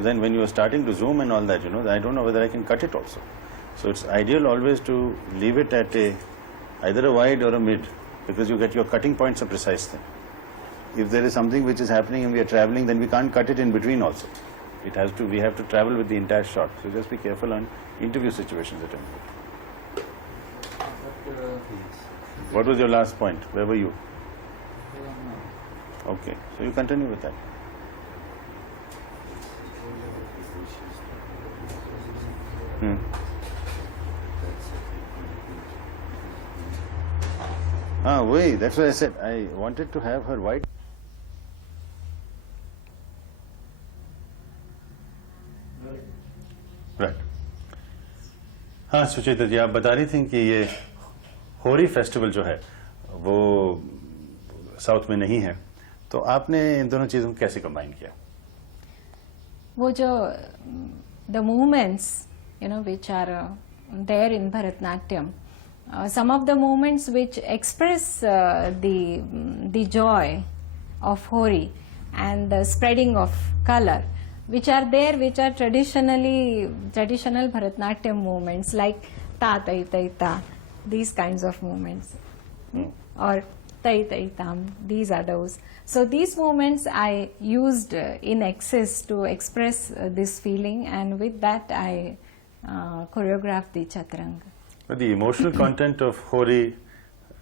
Then when you are starting to zoom and all that, you know, I don't know whether I can cut it also. So it's ideal always to leave it at either a wide or a mid, because you get your cutting points a precise thing. If there is something which is happening and we are traveling, then we can't cut it in between also. We have to travel with the entire shot. So just be careful on interview situations at all. What was your last point? Where were you? Okay, so you continue with that. Wait, that's what I said. I wanted to have her white. Right. हाँ सुचेता जी, आप बता रही थी कि ये होरी festival जो है वो साउथ में नहीं है, तो आपने इन दोनों चीजों को कैसे कंबाइन किया? वो जो the movements, you know, which are there in Bharatanatyam, some of the movements which express the joy of Hori and the spreading of color, which are there, which are traditional Bharatanatyam movements like ta tai tai ta, these kinds of movements, or tai tai tam, these are those. So these movements I used in excess to express this feeling, and with that I choreographed the chaturanga. But the emotional content of Hori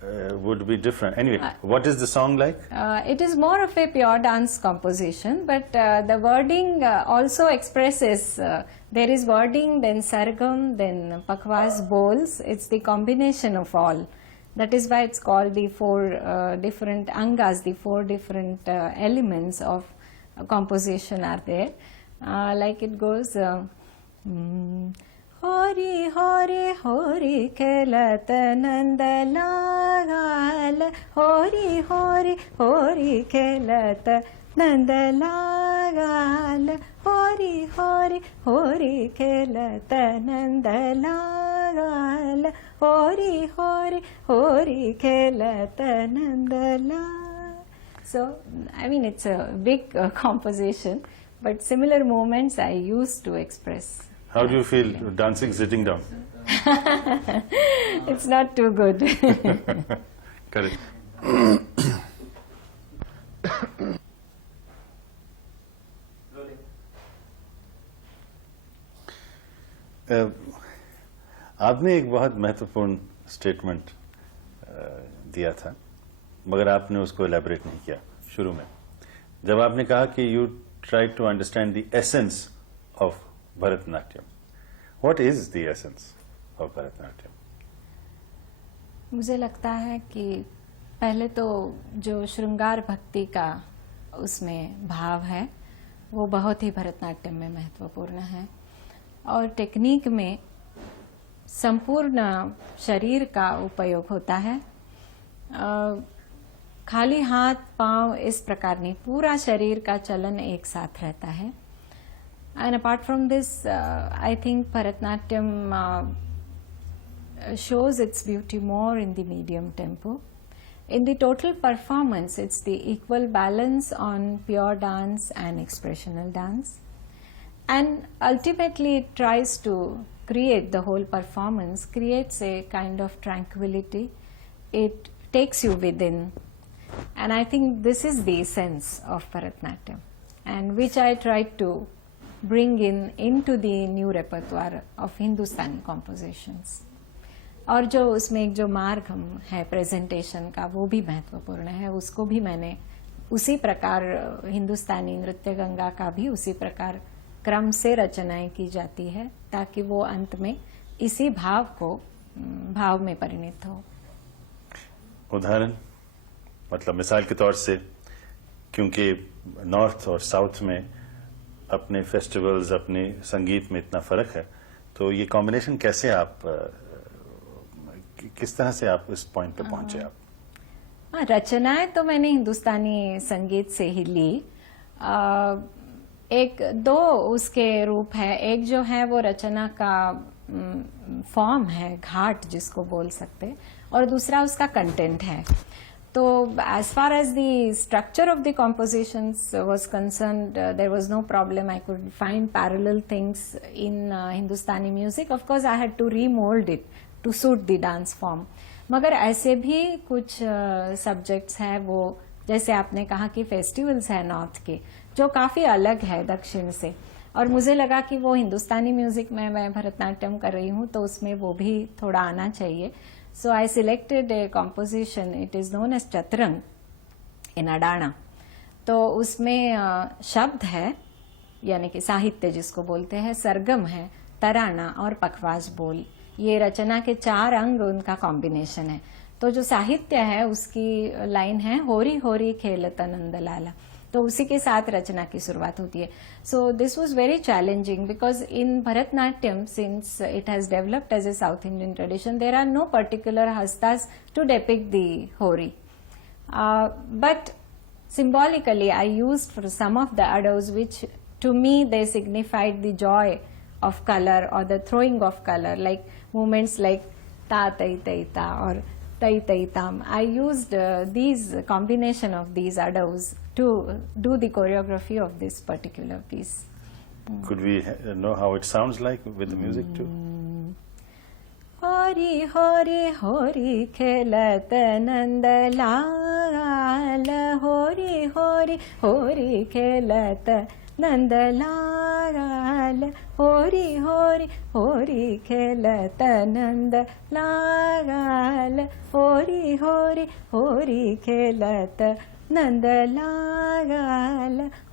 would be different. Anyway, what is the song like? It is more of a pure dance composition, but the wording also expresses, there is wording, then sargam, then pakwas, bowls. It's the combination of all. That is why it's called the four different angas, the four different elements of composition are there. Like it goes, Hori Hori Hori Khelat Nand Lagal, Hori Hori Hori Khelat Nand Lagal, Hori Hori Hori Khelat Nand Lagal, Hori Hori Hori Khelat Nand Lagal. So, I mean, it's a big composition, but similar movements I used to express. How do you feel dancing sitting down? It's not too good. Correct. आपने एक बहुत महत्वपूर्ण statement दिया था, मगर आपने उसको elaborate नहीं किया शुरू में, जब आपने कहा कि you try to understand the essence of Bharatanatyam. What is the essence of Bharatanatyam? मुझे लगता है कि पहले तो जो श्रृंगार भक्ति का उसमें भाव है वो बहुत ही भरतनाट्यम में महत्वपूर्ण है, और टेक्निक में संपूर्ण शरीर का उपयोग होता है। खाली हाथ पांव इस प्रकार नहीं, पूरा शरीर का चलन एक साथ रहता है। And apart from this, I think Bharatanatyam shows its beauty more in the medium tempo. In the total performance, it's the equal balance on pure dance and expressional dance. And ultimately, it tries to create the whole performance, creates a kind of tranquility. It takes you within. And I think this is the essence of Bharatanatyam, and which I tried to bring into the new repertoire of Hindustani compositions. और जो उसमें एक जो मार्ग है presentation का वो भी महत्वपूर्ण है, उसको भी मैंने उसी प्रकार हिंदुस्तानी नृत्य गंगा का भी उसी प्रकार क्रम से रचनाएं की जाती है ताकि वो अंत में इसी भाव में परिणत हो। उदाहरण मतलब मिसाल के तौर से, क्योंकि नॉर्थ और साउथ में अपने फेस्टिवल्स अपने संगीत में इतना फर्क है, तो ये कॉम्बिनेशन कैसे आप किस तरह से आप इस पॉइंट पे पहुंचे आप? रचनाएं तो मैंने हिंदुस्तानी संगीत से ही ली। एक दो उसके रूप है, एक जो है वो रचना का फॉर्म है, घाट जिसको बोल सकते, और दूसरा उसका कंटेंट है। So as far as the structure of the compositions was concerned, there was no problem. I could find parallel things in Hindustani music. Of course, I had to remold it to suit the dance form. मगर ऐसे भी कुछ subjects हैं वो, जैसे आपने कहा कि फेस्टिवल्स हैं नॉर्थ के जो काफ़ी अलग है दक्षिण से, और मुझे लगा कि वो हिंदुस्तानी म्यूजिक में मैं भरतनाट्यम कर रही हूँ तो उसमें वो भी थोड़ा आना चाहिए. So I selected a composition, it is known as Chaturang in Adana. तो उसमें शब्द है यानी कि साहित्य जिसको बोलते हैं, सरगम है, तराना और पखवाज बोल. ये रचना के 4 अंग उनका कॉम्बिनेशन है. तो जो साहित्य है उसकी लाइन है होरी होरी खेलत नंदलाला, तो उसी के साथ रचना की शुरुआत होती है. So this was very challenging because in Bharatanatyam, since it has developed as a South Indian tradition, there are no particular hastas to depict the hori. But symbolically I used for some of the addos which to me they signified the joy of color or the throwing of color, like movements like ta tai tai ta or tai tai tam. I used these combination of these addos to do the choreography of this particular piece. Could we know how it sounds like with the music too? Hori hori hori khelat nandalal, hori hori hori khelat nandalal, hori hori hori khelat nandalal, hori hori hori khelat nandalal,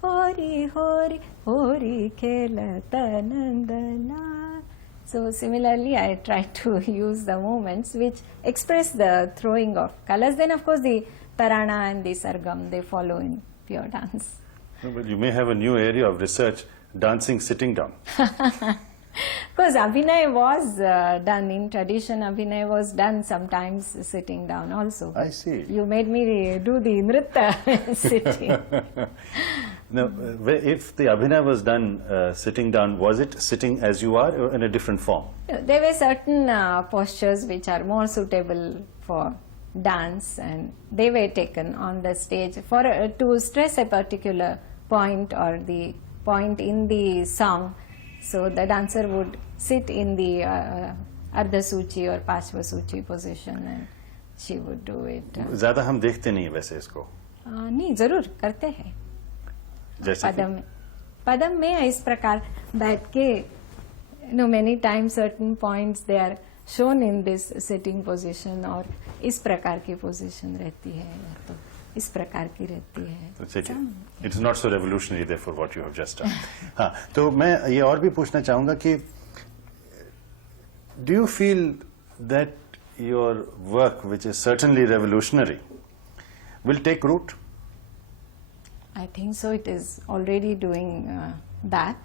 hori hori hori khelat nandalal. So similarly, I try to use the movements which express the throwing of colors. Then of course the tarana and the sargam, they follow in pure dance. No, but you may have a new area of research, dancing sitting down. Because Abhinay was done in tradition, Abhinay was done sometimes sitting down also. I see. You made me do the nritta sitting. Now, if the Abhinay was done sitting down, was it sitting as you are or in a different form? There were certain postures which are more suitable for dance, and they were taken on the stage for to stress a particular point or the point in the song. So the dancer would sit in the Ardha Suchi or Pashva Suchi position and she would do it. ज़्यादा हम देखते नहीं वैसे इसको. नहीं, जरूर करते हैं. जैसे पदम में इस प्रकार बैठ के, many times certain points they are shown in this sitting position और इस प्रकार की position रहती है या तो इस प्रकार की रहती है. It's not so revolutionary therefore what you have just done. हाँ, तो मैं ये और भी पूछना चाहूँगा कि do you feel that your work, which is certainly revolutionary, will take root? I think so. It is already doing that,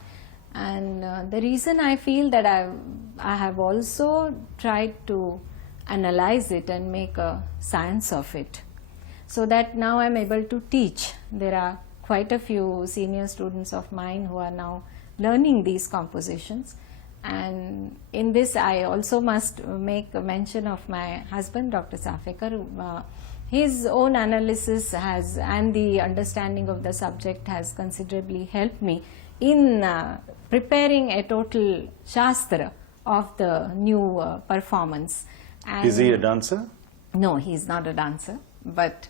and the reason I feel that I have also tried to analyze it and make a science of it, so that now I am able to teach. There are quite a few senior students of mine who are now learning these compositions, and in this I also must make a mention of my husband, Dr. Chapekar. His own analysis has and the understanding of the subject has considerably helped me in preparing a total shastra of the new performance. And is he a dancer? No, he is not a dancer, but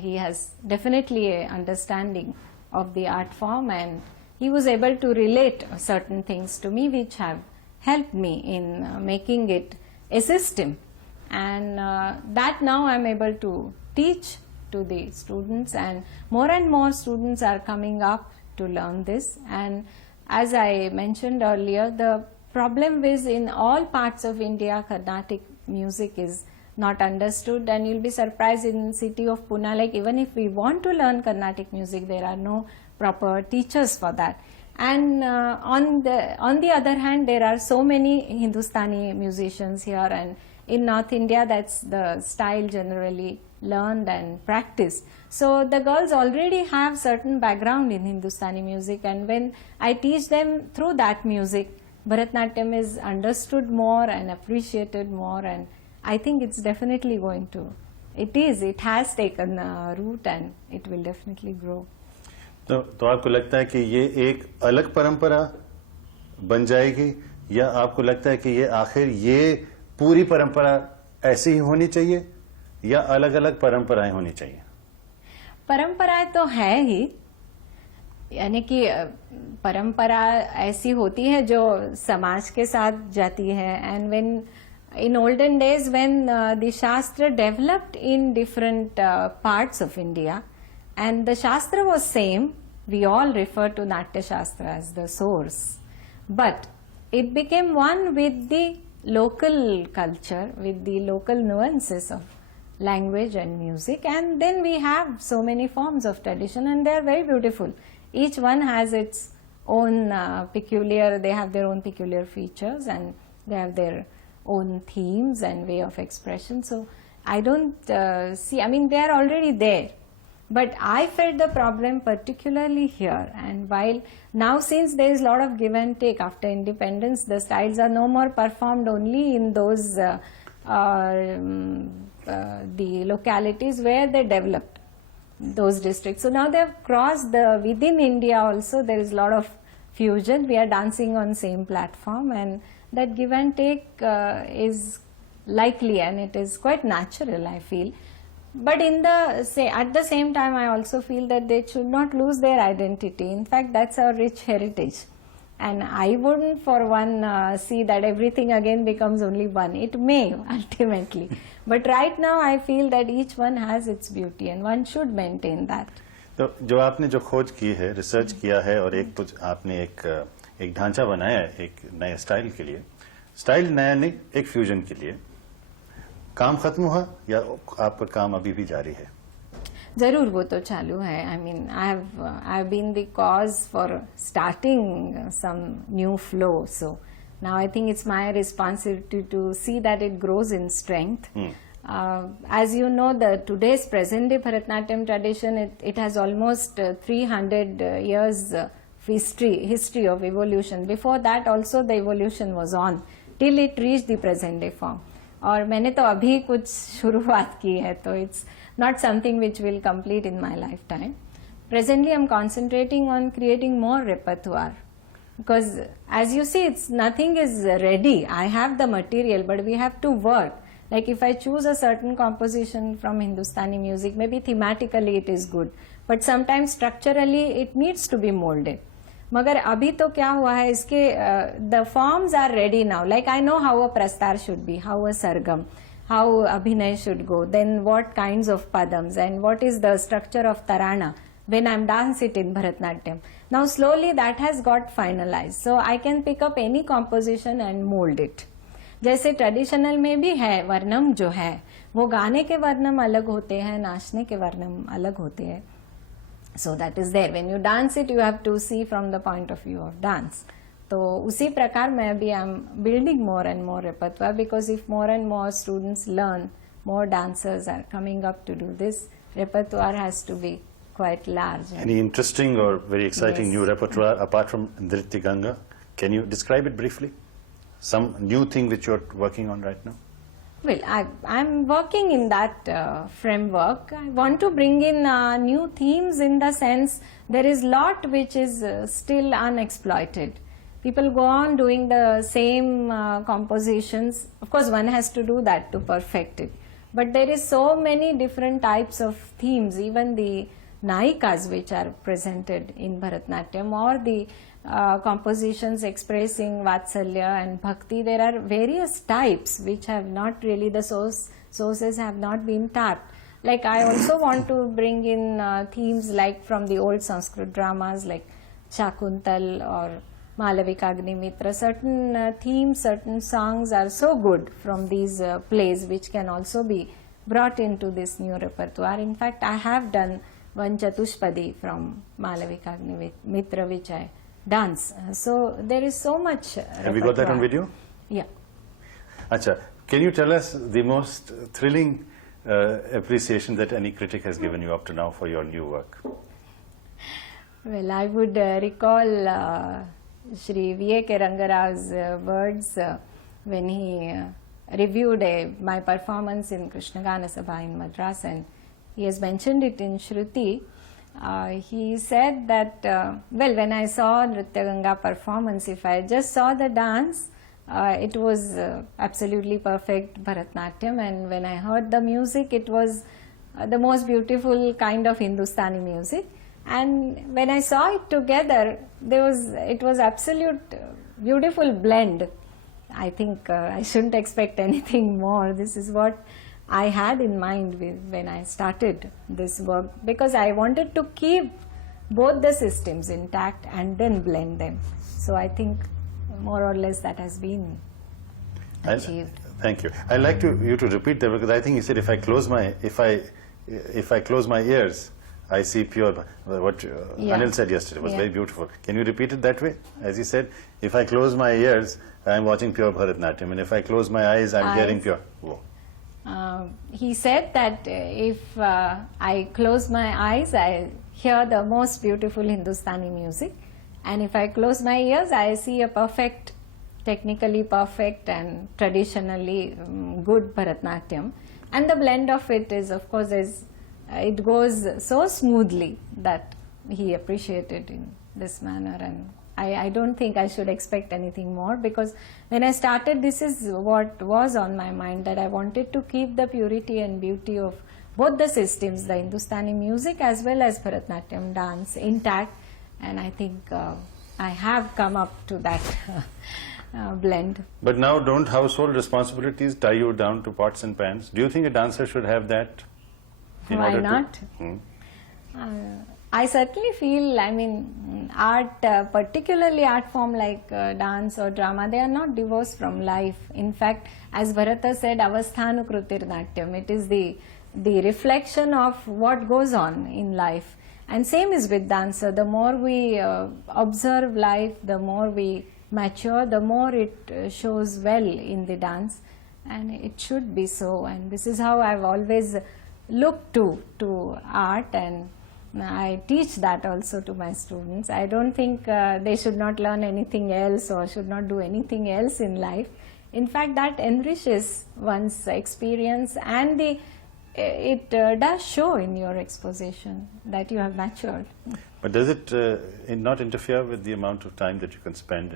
he has definitely a understanding of the art form, and he was able to relate certain things to me which have helped me in making it a system. And that now I am able to teach to the students, and more students are coming up to learn this. And as I mentioned earlier, the problem is in all parts of India, Carnatic music is not understood, and you'll be surprised in city of Pune, like even if we want to learn Carnatic music, there are no proper teachers for that. And on the other hand, there are so many Hindustani musicians here, and in North India that's the style generally learned and practiced. So the girls already have certain background in Hindustani music, and when I teach them through that music, Bharatnatyam is understood more and appreciated more, and I think it's definitely going to it has taken root and it will definitely grow. तो आपको लगता है कि ये एक अलग परंपरा बन जाएगी, या आपको लगता है कि ये आखिर ये पूरी परंपरा ऐसी ही होनी चाहिए, या अलग अलग परंपराएं होनी चाहिए? परंपराएं तो है ही, यानी कि परंपरा ऐसी होती है जो समाज के साथ जाती है. And when in olden days when the Shastra developed in different parts of India and the Shastra was same, we all refer to Natya Shastra as the source. But it became one with the local culture, with the local nuances of language and music, and then we have so many forms of tradition and they are very beautiful. Each one has its own they have their own peculiar features and they have their own themes and way of expression. So I don't see, I mean they are already there, but I felt the problem particularly here. And while now since there is a lot of give and take after independence, the styles are no more performed only in those the localities where they developed, those districts. So now they have crossed within India also there is a lot of fusion. We are dancing on same platform and that give and take is likely and it is quite natural, I feel. But at the same time I also feel that they should not lose their identity. In fact, that's our rich heritage. And I wouldn't for one see that everything again becomes only one. It may ultimately. But right now I feel that each one has its beauty and one should maintain that. तो जो आपने जो खोज की है, research किया है और आपने एक ढांचा बनाया है एक नए स्टाइल के लिए, स्टाइल नया नहीं, एक फ्यूजन के लिए, काम खत्म हुआ या आपका काम अभी भी जारी है? जरूर वो तो चालू है. I mean I have been the cause for starting some new flow, so now I think it's my responsibility to see that it grows in strength. As you know, the today's present day Bharatanatyam tradition, it has almost 300 years history of evolution. Before that also the evolution was on till it reached the present day form. और मैंने तो अभी कुछ शुरुआत की है, तो it's not something which will complete in my lifetime. Presently I'm concentrating on creating more repertoire, because as you see, nothing is ready. I have the material, but we have to work. Like if I choose a certain composition from Hindustani music, maybe thematically it is good, but sometimes structurally it needs to be molded. मगर अभी तो क्या हुआ है इसके, the forms are ready now. Like I know how a prastar should be, how a sargam, how abhinay should go, then what kinds of padams and what is the structure of tarana when I'm dance it in Bharatanatyam. Now slowly that has got finalized, so I can pick up any composition and mold it. जैसे traditional में भी है वर्णम जो है, वो गाने के वर्णम अलग होते हैं, नाचने के वर्णम अलग होते हैं. So that is there. When you dance it you have to see from the point of view of dance. तो उसी प्रकार मैं अभी I am building more and more repertoire, because if more and more students learn, more dancers are coming up to do this, repertoire has to be quite large. Any interesting or very exciting new repertoire apart from Nritya Ganga? Can you describe it briefly? Some new thing which you're working on right now? Well, I'm working in that framework. I want to bring in new themes, in the sense there is lot which is still unexploited. People go on doing the same compositions. Of course, one has to do that to perfect it. But there is so many different types of themes, even the Naikas which are presented in Bharatanatyam, or the compositions expressing Vatsalya and Bhakti. There are various types which have not really, the sources have not been tapped. Like I also want to bring in themes like from the old Sanskrit dramas like Shakuntal or Malavikagni-mitra. Certain themes, certain songs are so good from these plays which can also be brought into this new repertoire. In fact, I have done one Chatushpadi from Malavikagni-mitra which I dance. So there is so much repertoire. Have you got that on video? Yeah. Acha, can you tell us the most thrilling appreciation that any critic has given you up to now for your new work? Well, I would recall Shri V.A.K. Rangarao's words when he reviewed my performance in Krishnagana Sabha in Madras, and he has mentioned it in Shruti. He said that, well, when I saw Nritya Ganga performance, if I just saw the dance, it was absolutely perfect Bharatnatyam, and when I heard the music, it was the most beautiful kind of Hindustani music. And when I saw it together, it was absolute beautiful blend. I think I shouldn't expect anything more. This is what I had in mind when I started this work, because I wanted to keep both the systems intact and then blend them. So I think more or less that has been achieved. Thank you. I'd like you to repeat that, because I think you said if I close my ears, I see pure. What Anil said yesterday was very beautiful. Can you repeat it that way? As he said, if I close my ears, I am watching pure Bharatnatyam, and if I close my eyes, I am hearing pure. Whoa. He said that if I close my eyes, I hear the most beautiful Hindustani music, and if I close my ears, I see a perfect, technically perfect and traditionally good Bharatnatyam. And the blend of it is, of course, it goes so smoothly that he appreciated in this manner, and I don't think I should expect anything more, because when I started, this is what was on my mind, that I wanted to keep the purity and beauty of both the systems, the Hindustani music as well as Bharatnatyam dance, intact, and I think I have come up to that blend. But now, don't household responsibilities tie you down to pots and pans? Do you think a dancer should have that? Why not? I certainly feel, I mean, art, particularly art form like dance or drama, they are not divorced from life. In fact, as Bharata said, avasthanukrutir natyam, it is the reflection of what goes on in life. And same is with dancer. The more we observe life, the more we mature, the more it shows well in the dance, and it should be so. And this is how I've always looked to art, and I teach that also to my students. I don't think they should not learn anything else or should not do anything else in life. In fact, that enriches one's experience, and it does show in your exposition that you have matured. But does it not interfere with the amount of time that you can spend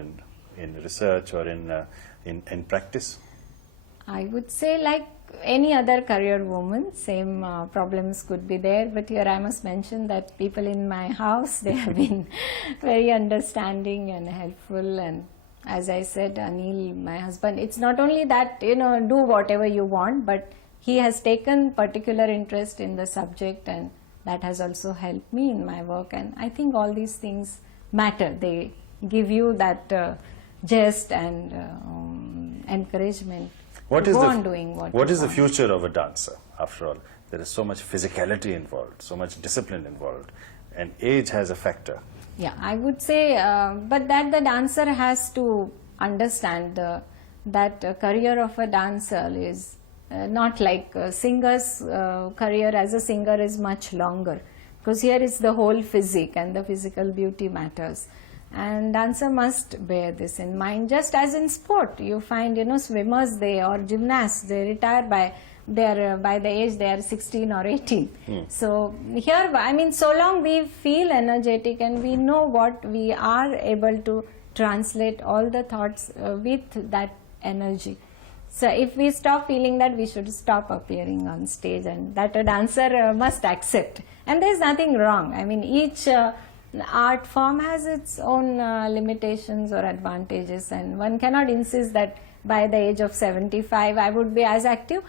in research or in practice? I would say, like any other career woman, same problems could be there, but here I must mention that people in my house, they have been very understanding and helpful, and as I said, Anil, my husband, it's not only that, do whatever you want, but he has taken particular interest in the subject, and that has also helped me in my work, and I think all these things matter. They give you that zest and encouragement. What is the future of a dancer? After all, there is so much physicality involved, so much discipline involved, and age has a factor. Yeah, I would say, but that the dancer has to understand that career of a dancer is not like a singer's career as a singer is much longer, because here is the whole physique and the physical beauty matters. And dancer must bear this in mind. Just as in sport, you find swimmers or gymnasts, they retire by the age they are 16 or 18. So here, I mean, so long we feel energetic and we know what we are able to translate all the thoughts with that energy. So if we stop feeling that, we should stop appearing on stage, and that a dancer must accept. And there is nothing wrong. I mean, each art form has its own limitations or advantages, and one cannot insist that by the age of 75 I would be as active.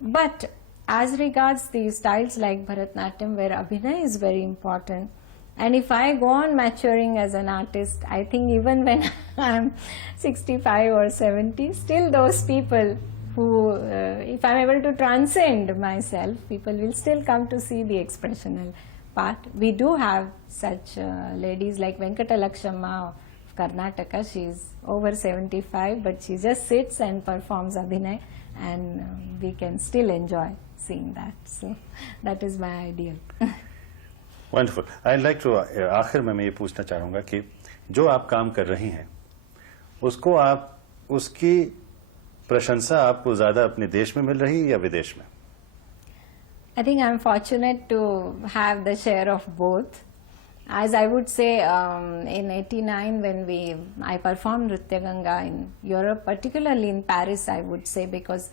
But as regards the styles like Bharatnatyam, where Abhinay is very important, and if I go on maturing as an artist, I think even when I am 65 or 70, still those people who, if I am able to transcend myself, people will still come to see the expressional part. We do have such ladies like Venkatalakshamma of Karnataka. She is over 75, but she just sits and performs Abhinay, and we can still enjoy seeing that. So that is my ideal. Wonderful. I'd like to आखिर में मैं ये पूछना चाहूँगा कि जो आप काम कर रही हैं, उसको आप उसकी प्रशंसा आपको ज्यादा अपने देश में मिल रही है या विदेश में? I think I'm fortunate to have the share of both. As I would say, in '89 when I performed Nritya Ganga in Europe, particularly in Paris, I would say, because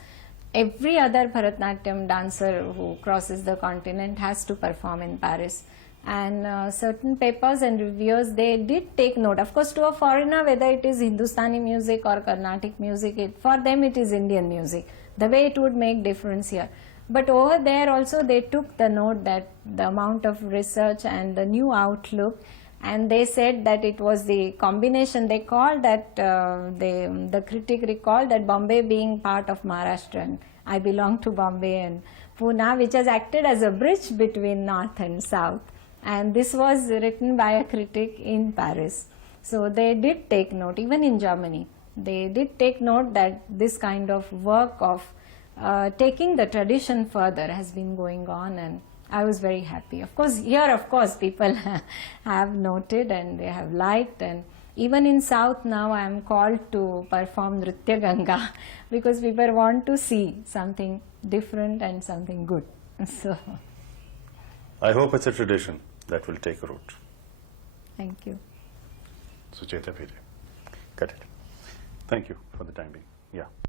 every other Bharatanatyam dancer who crosses the continent has to perform in Paris. And certain papers and reviewers, they did take note. Of course, to a foreigner, whether it is Hindustani music or Carnatic music, for them it is Indian music. The way it would make difference here. But over there also they took the note that the amount of research and the new outlook, and they said that it was the combination. They called that, the critic recalled that Bombay being part of Maharashtra, and I belong to Bombay and Pune, which has acted as a bridge between North and South. And this was written by a critic in Paris. So they did take note, even in Germany. They did take note that this kind of work of taking the tradition further has been going on, and I was very happy. Of course, here, of course, people have noted and they have liked, and even in South now I am called to perform Nritya Ganga because people want to see something different and something good. So, I hope it's a tradition that will take root. thank you. Sucheta Bhide. Got it. Thank you for the time being. Yeah.